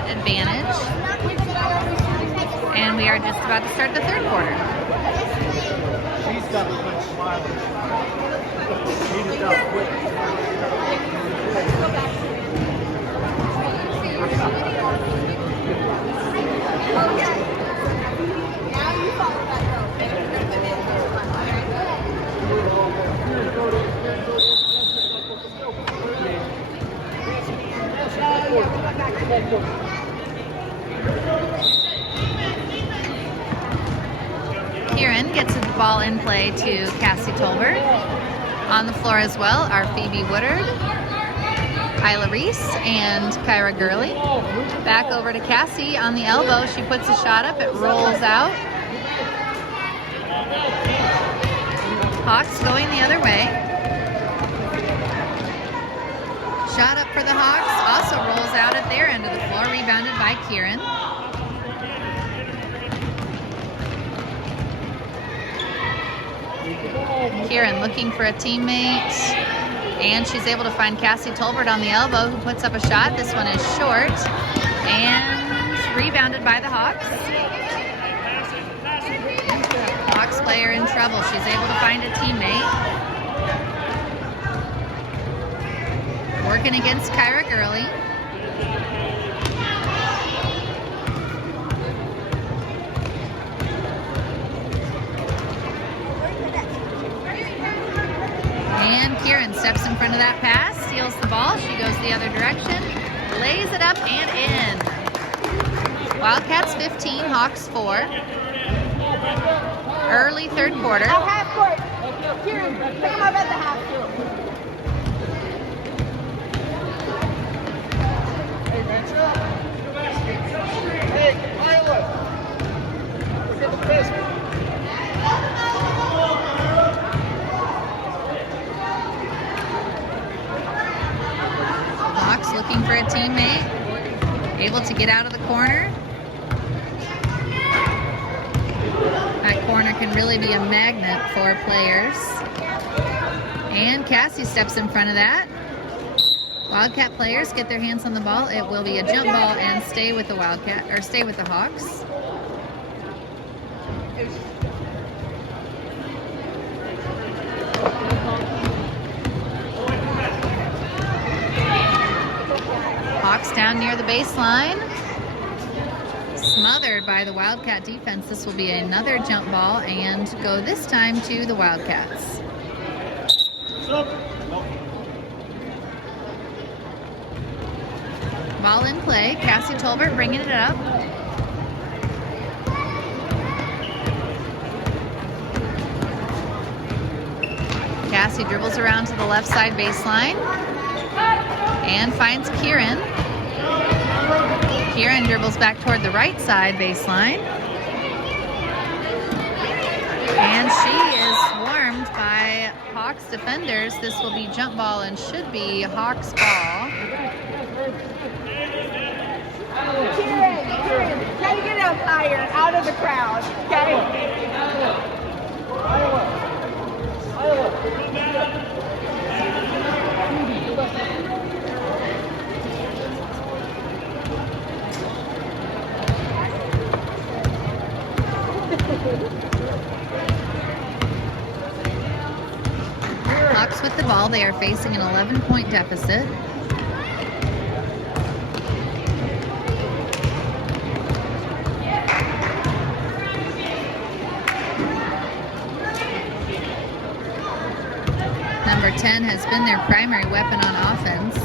that advantage. And we are just about to start the third quarter. She's got to quit smiling. She just got to quit. Kieran gets the ball in play to Cassie Tolbert. On the floor as well are Phoebe Woodard, Isla Reese, and Kyra Gurley. Back over to Cassie on the elbow. She puts a shot up. It rolls out. Hawks going the other way. Shot up for the Hawks. Also rolls out at their end of the floor. Rebounded by Kieran. Kieran looking for a teammate, and she's able to find Cassie Tolbert on the elbow, who puts up a shot. This one is short, and rebounded by the Hawks. Hawks player in trouble. She's able to find a teammate. Working against Kyra Gurley. And Kieran steps in front of that pass, steals the ball. She goes the other direction, lays it up and in. Wildcats 15, Hawks 4. Early third quarter. At half court. Kieran, pick him up at the half court. Hey, match up. Hey, Iowa. Look at the fist. Hawks looking for a teammate. Able to get out of the corner. That corner can really be a magnet for players. And Cassie steps in front of that. Wildcat players get their hands on the ball. It will be a jump ball and stay with the Wildcat, or stay with the Hawks. Hawks down near the baseline. Smothered by the Wildcat defense. This will be another jump ball and go this time to the Wildcats. Ball in play. Cassie Tolbert bringing it up. Cassie dribbles around to the left side baseline and finds Kieran. Kieran dribbles back toward the right side baseline. And she is swarmed by Hawks defenders. This will be jump ball and should be Hawks ball. Kieran, try to get up higher, out of the crowd, okay? Hawks with the ball. They are facing an 11-point deficit. Number 10 has been their primary weapon on offense,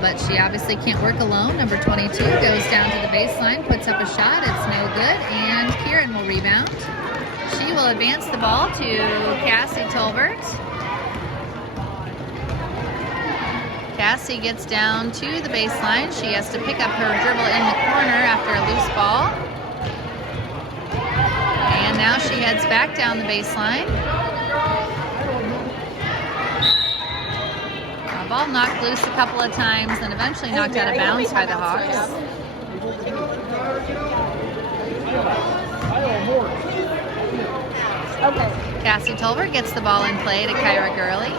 but she obviously can't work alone. Number 22 goes down to the baseline, puts up a shot. It's no good, and Kieran will rebound. She will advance the ball to Cassie Tolbert. Cassie gets down to the baseline. She has to pick up her dribble in the corner after a loose ball. And now she heads back down the baseline. Ball knocked loose a couple of times and eventually knocked out of bounds by the Hawks. Okay. Cassie Tolbert gets the ball in play to Kyra Gurley.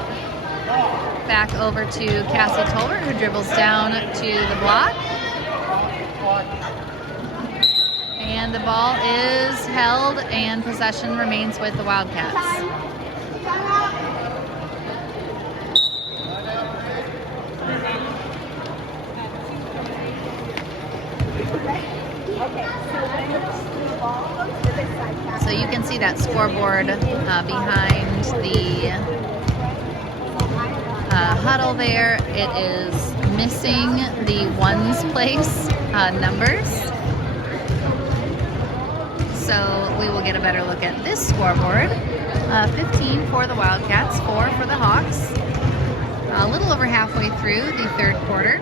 Back over to Cassie Tolbert, who dribbles down to the block. And the ball is held and possession remains with the Wildcats. So you can see that scoreboard behind the huddle there. It is missing the ones place numbers. So we will get a better look at this scoreboard. 15 for the Wildcats, 4 for the Hawks. A little over halfway through the third quarter.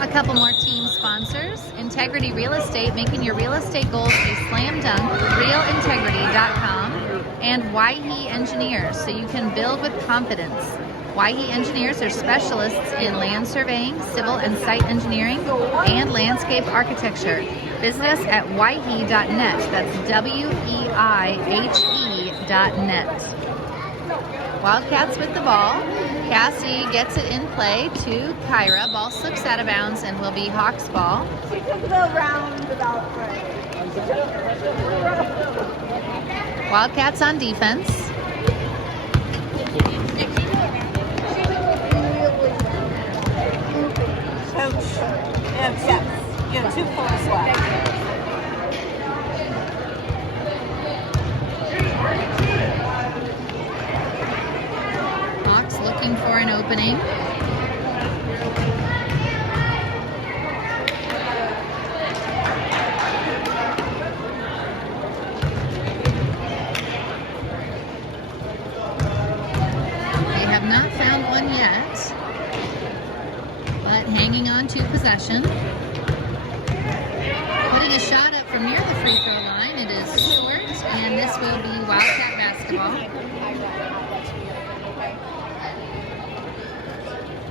A couple more team sponsors. Integrity Real Estate, making your real estate goals a slam dunk. RealIntegrity.com. And Waihe Engineers, so you can build with confidence. Waihe Engineers are specialists in land surveying, civil and site engineering, and landscape architecture. Visit us at waihe.net. That's WEIHE.net. Wildcats with the ball. Cassie gets it in play to Kyra. Ball slips out of bounds and will be Hawks ball. She took the roundabout way. Wildcats on defense. Coach, yes, you have 2 points left. Hawks looking for an opening. They have not found one yet, but hanging on to possession. Putting a shot up from near the free throw line. It is short, and this will be Wildcat basketball.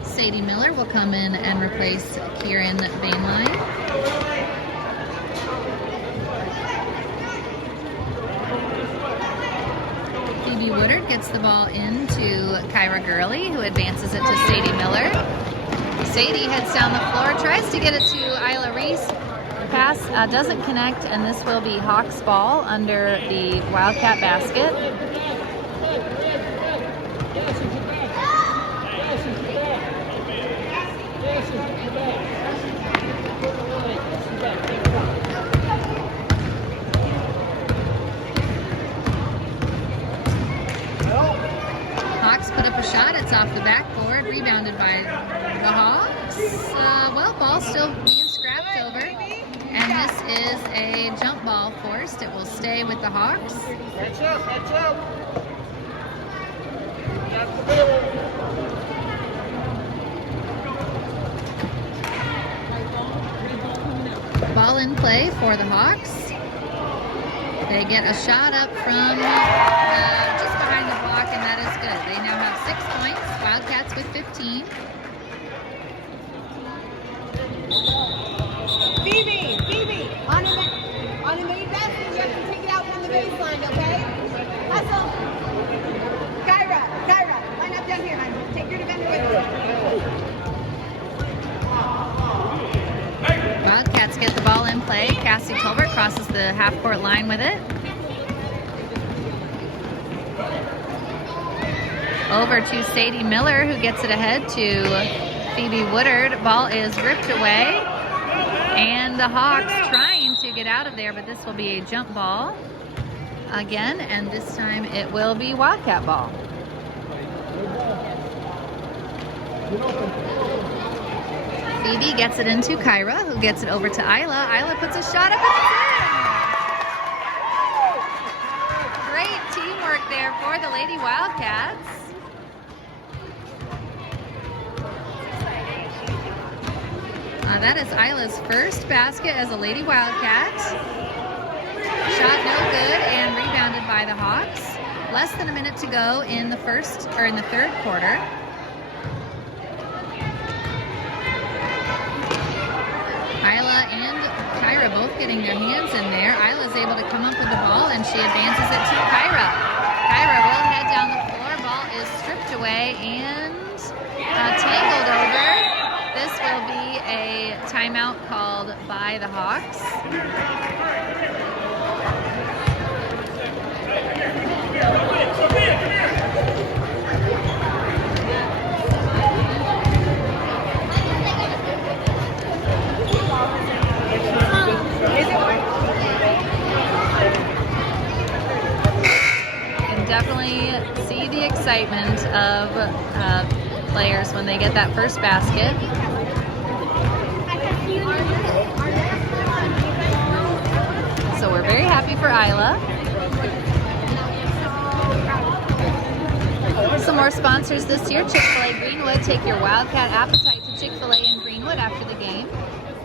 Sadie Miller will come in and replace Kieran Bainline. Phoebe Woodard gets the ball into Kyra Gurley, who advances it to Sadie Miller. Sadie heads down the floor, tries to get it to Isla Reese. Pass doesn't connect, and this will be Hawks ball under the Wildcat basket. Hawks put up a shot. It's off the backboard, rebounded by the Hawks. Well, ball still being scrapped over. And this is a jump ball forced. It will stay with the Hawks. Catch up, catch up. Got the middle. Ball in play for the Hawks. They get a shot up from just behind the block, and that is good. They now have 6 points. Wildcats with 15. Phoebe, on a main basket, you have to take it out from the baseline, okay? Hustle. Kyra, line up down here, honey. Take your defender with you. Wildcats get the ball in play. Cassie Tolbert crosses the half-court line with it. Over to Sadie Miller, who gets it ahead to Phoebe Woodard. Ball is ripped away. And the Hawks trying to get out of there, but this will be a jump ball again, and this time it will be Wildcat ball. Phoebe gets it into Kyra, who gets it over to Isla. Isla puts a shot up and it's in. Great teamwork there for the Lady Wildcats. That is Isla's first basket as a Lady Wildcat. Shot no good and rebounded by the Hawks. Less than a minute to go in the third quarter. Isla and Kyra both getting their hands in there. Isla's able to come up with the ball and she advances it to Kyra. Kyra will head down the floor. Ball is stripped away and timeout called by the Hawks. Definitely see the excitement of players when they get that first basket. So we're very happy for Isla. Some more sponsors this year. Chick-fil-A Greenwood. Take your Wildcat appetite to Chick-fil-A in Greenwood after the game.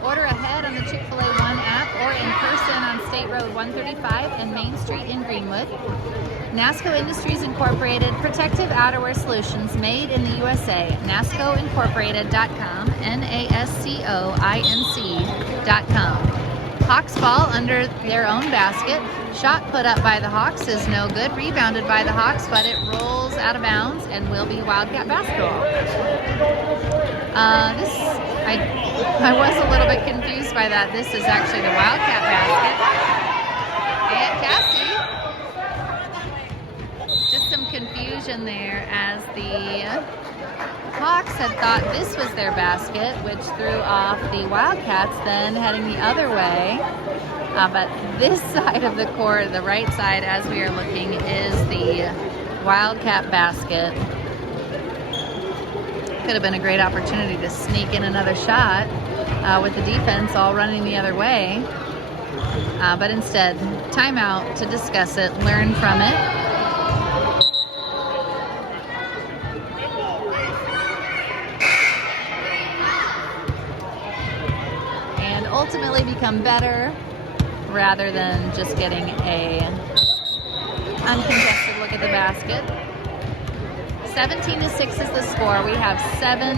Order ahead on the Chick-fil-A One app or in person on State Road 135 and Main Street in Greenwood. NASCO Industries Incorporated, protective outerwear solutions made in the USA. NASCOincorporated.com, NASCOINC.com. Hawks ball under their own basket. Shot put up by the Hawks is no good. Rebounded by the Hawks, but it rolls out of bounds and will be Wildcat basketball. I was a little bit confused by that. This is actually the Wildcat basket. And Cassie, just some confusion there as the Hawks had thought this was their basket, which threw off the Wildcats then heading the other way. But this side of the court, the right side as we are looking, is the Wildcat basket. Could have been a great opportunity to sneak in another shot with the defense all running the other way. But instead, timeout to discuss it, learn from it. And ultimately become better rather than just getting a uncontested look at the basket. 17-6 is the score. We have 7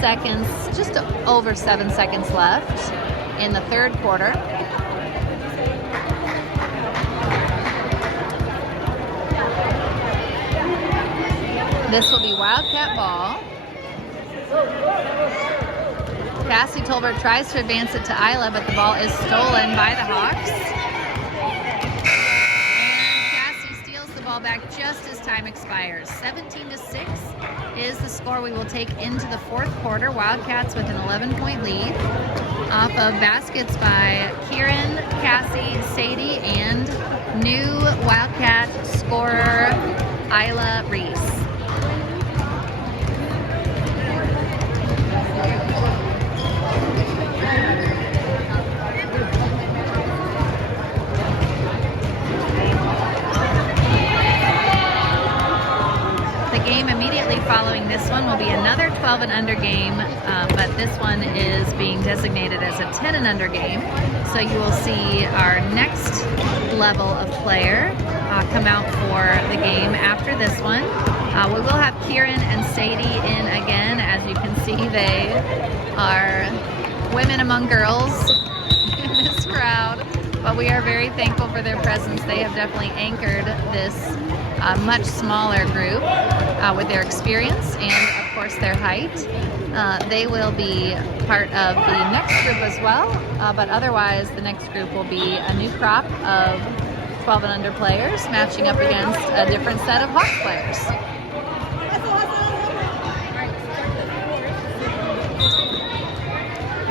seconds, just over 7 seconds left in the third quarter. This will be Wildcat ball. Cassie Tolbert tries to advance it to Isla, but the ball is stolen by the Hawks. Ball back just as time expires. 17-6 is the score. We will take into the fourth quarter. Wildcats with an 11-point lead off of baskets by Kieran, Cassie, Sadie, and new Wildcat scorer Isla Reese. Immediately following this one will be another 12 and under game, but this one is being designated as a 10 and under game. So you will see our next level of player come out for the game after this one. We will have Kieran and Sadie in again. As you can see, they are women among girls in this crowd, but we are very thankful for their presence. They have definitely anchored this much smaller group with their experience and of course their height. They will be part of the next group as well, but otherwise the next group will be a new crop of 12 and under players matching up against a different set of Hawks players.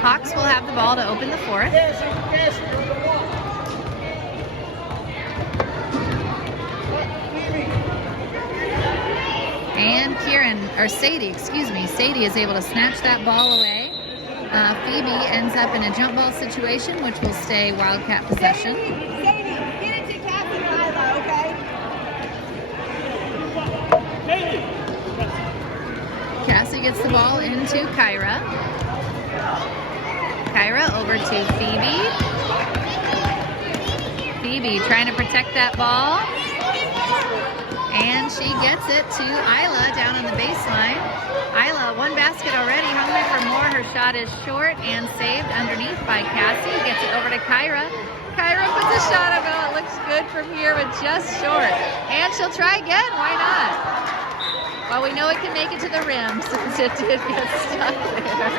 Hawks will have the ball to open the fourth. And Sadie is able to snatch that ball away. Phoebe ends up in a jump ball situation, which will stay Wildcat possession. Sadie, get it to Cassie and Isla, okay? Cassie gets the ball into Kyra. Kyra over to Phoebe. Phoebe trying to protect that ball. And she gets it to Isla down on the baseline. Isla, one basket already, hungry for more. Her shot is short and saved underneath by Cassie. Gets it over to Kyra. Kyra puts a shot up. Oh, it looks good from here, but just short. And she'll try again. Why not? Well, we know it can make it to the rim since it did get stuck there.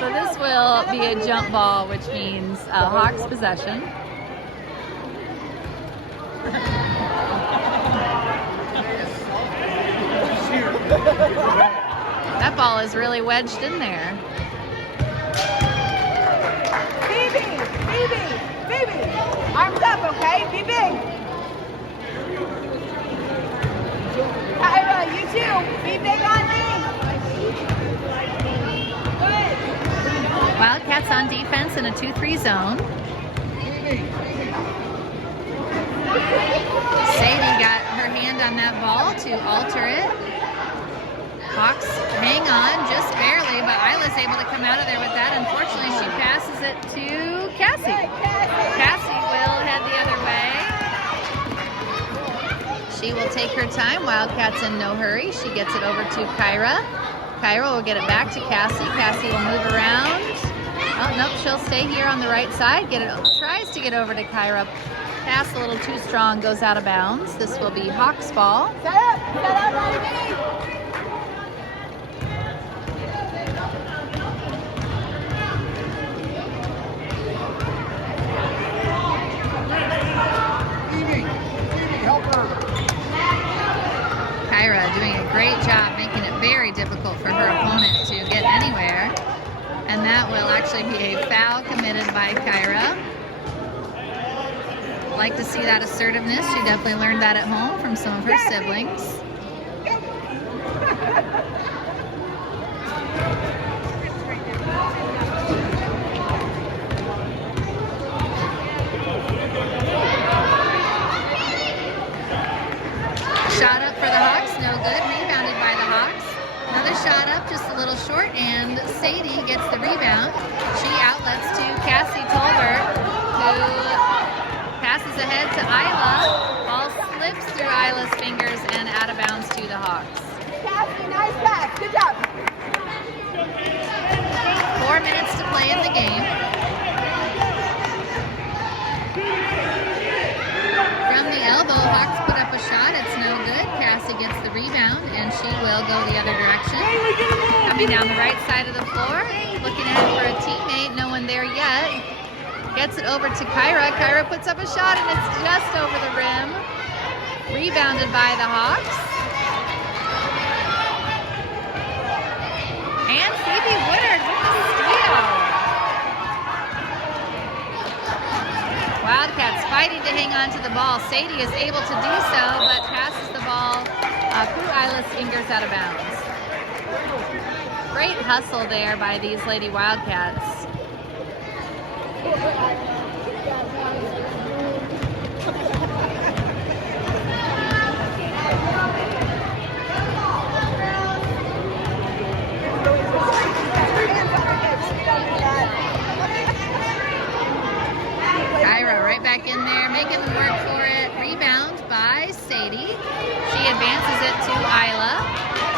So this will be a jump ball, which means Hawks possession. That ball is really wedged in there. Phoebe, arms up, okay? Be big. Kyra, you too. Be big on me. Good. Wildcats on defense in a 2-3 zone. Sadie got her hand on that ball to alter it. Hawks hang on just barely, but Isla's able to come out of there with that. Unfortunately, she passes it to Cassie. Cassie will head the other way. She will take her time. Wildcats in no hurry. She gets it over to Kyra. Kyra will get it back to Cassie. Cassie will move around. Oh, nope, she'll stay here on the right side. Tries to get over to Kyra. Pass a little too strong, goes out of bounds. This will be Hawks ball. Set up, underneath. Kyra doing a great job making it very difficult for her opponent to get anywhere. And that will actually be a foul committed by Kyra. Like to see that assertiveness. She definitely learned that at home from some of her siblings. Shot up for the Hawks, no good. Rebounded by the Hawks. Another shot up, just a little short, and Sadie gets the rebound. She outlets to Cassie Tolbert, who passes ahead to Isla. Ball slips through Isla's fingers and out of bounds to the Hawks. Cassie, nice pass. Good job. 4 minutes to play in the game. From the elbow, Hawks put up a shot. It's no good. Cassie gets the rebound, and she will go the other direction. Coming down the right side of the floor, looking out for a teammate. No one there yet. Gets it over to Kyra. Kyra puts up a shot, and it's just over the rim. Rebounded by the Hawks. And Phoebe Woodard with the steal. Wildcats fighting to hang on to the ball. Sadie is able to do so, but passes the ball through Isla's fingers out of bounds. Great hustle there by these Lady Wildcats. Kyra right back in there, making them work for it. Rebound by Sadie. She advances it to Isla.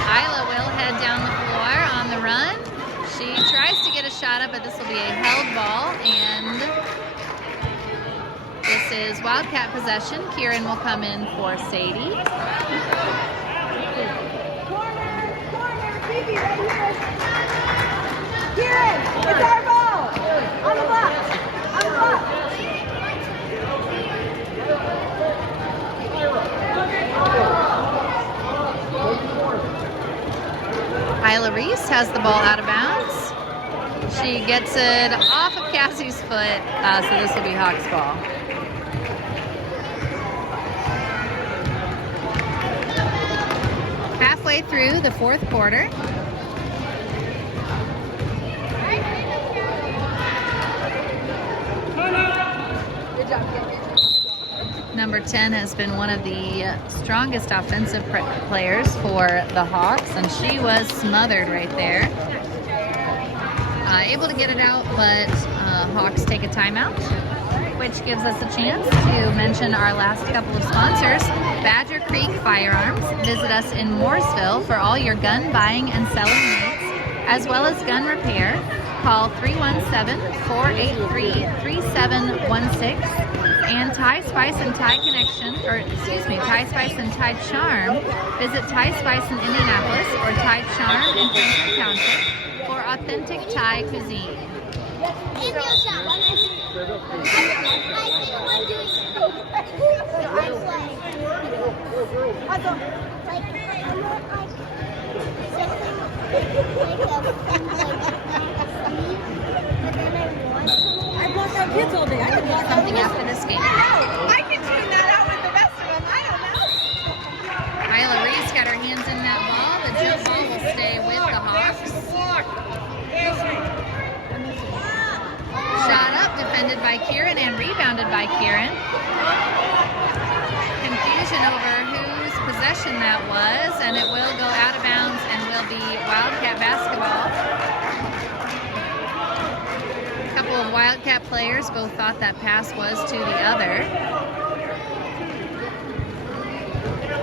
Isla will head down the floor on the run. She tries to get a shot up, but this will be a held ball, and this is Wildcat possession. Kieran will come in for Sadie. Corner, Phoebe right here. Kieran, it's our ball. On the block. On the block. Isla Reese has the ball out of bounds. She gets it off of Cassie's foot, so this will be Hawks ball. Halfway through the fourth quarter. Good job, Kieran. Number 10 has been one of the strongest offensive players for the Hawks, and she was smothered right there. Able to get it out, but Hawks take a timeout, which gives us a chance to mention our last couple of sponsors. Badger Creek Firearms. Visit us in Mooresville for all your gun buying and selling needs, as well as gun repair. Call 317-483-3716. And Thai Spice and Thai Connection, Thai Spice and Thai Charm. Visit Thai Spice in Indianapolis or Thai Charm in Franklin Township for authentic Thai cuisine. India shop. I think I'm doing I bought that kids all day. I can watch Something after this game. I can tune that out with the rest of them. I don't know. Isla Reese got her hands in that ball. The jump ball will stay with the Hawks. Shot up, defended by Kieran and rebounded by Kieran. Confusion over whose possession that was, and it will go out of bounds and will be Wildcat basketball. A couple of Wildcat players both thought that pass was to the other.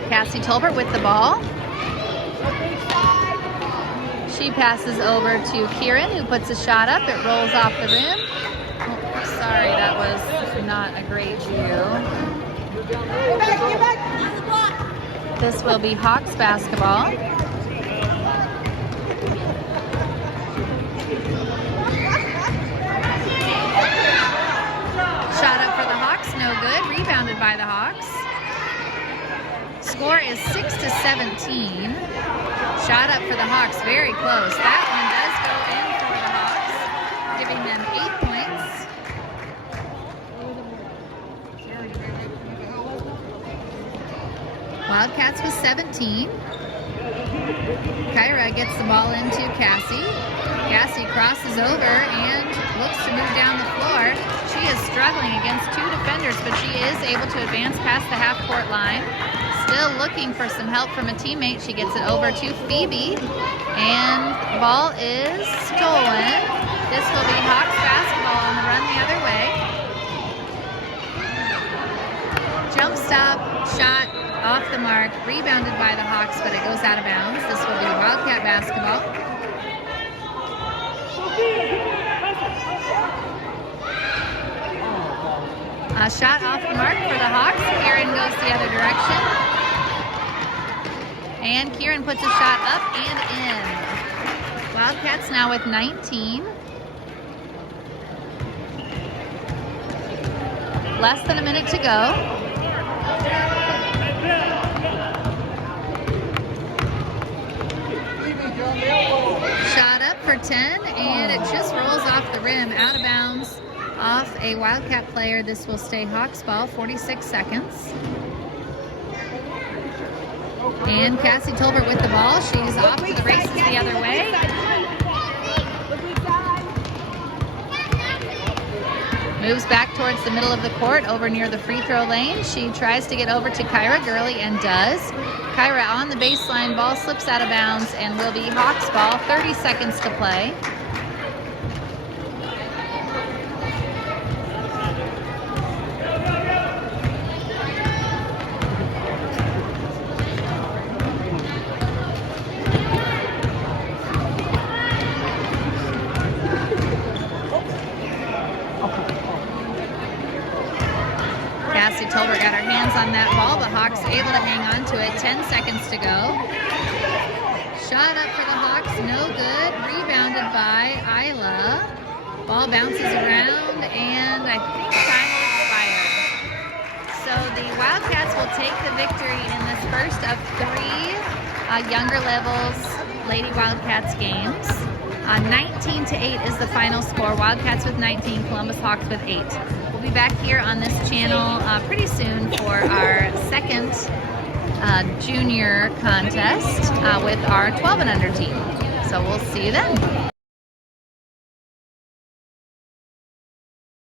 Cassie Tolbert with the ball. She passes over to Kieran, who puts a shot up. It rolls off the rim. Oh, sorry, that was not a great view. Get back. This will be Hawks basketball. Shot up for the Hawks, no good. Rebounded by the Hawks. Score is 6-17. Shot up for the Hawks, very close. That one does go in for the Hawks, giving them 8 points. Wildcats with 17. Kyra gets the ball into Cassie. Cassie crosses over and looks to move down the floor. She is struggling against two defenders, but she is able to advance past the half-court line. Still looking for some help from a teammate. She gets it over to Phoebe, and the ball is stolen. This will be Hawks basketball on the run the other way. Jump stop, shot off the mark, rebounded by the Hawks, but it goes out of bounds. This will be Wildcat basketball. A shot off the mark for the Hawks. Kieran goes the other direction. And Kieran puts a shot up and in. Wildcats now with 19. Less than a minute to go. Shot up for 10, and it just rolls off the rim, out of bounds, off a Wildcat player. This will stay Hawks ball, 46 seconds. And Cassie Tolbert with the ball. She's off to the races the other way. Moves back towards the middle of the court, over near the free throw lane. She tries to get over to Kyra Gurley and does. Kyra on the baseline, ball slips out of bounds and will be Hawks ball, 30 seconds to play. Cassie Tolbert got her hands on that ball, but Hawks able to hang on to it. 10 seconds to go. Shot up for the Hawks, no good. Rebounded by Isla. Ball bounces around, and I think time will expire. So the Wildcats will take the victory in this first of 3 younger levels Lady Wildcats games. 19-8 is the final score. Wildcats with 19, Columbus Hawks with 8. We'll be back here on this channel pretty soon for our second junior contest with our 12 and under team. So we'll see you then.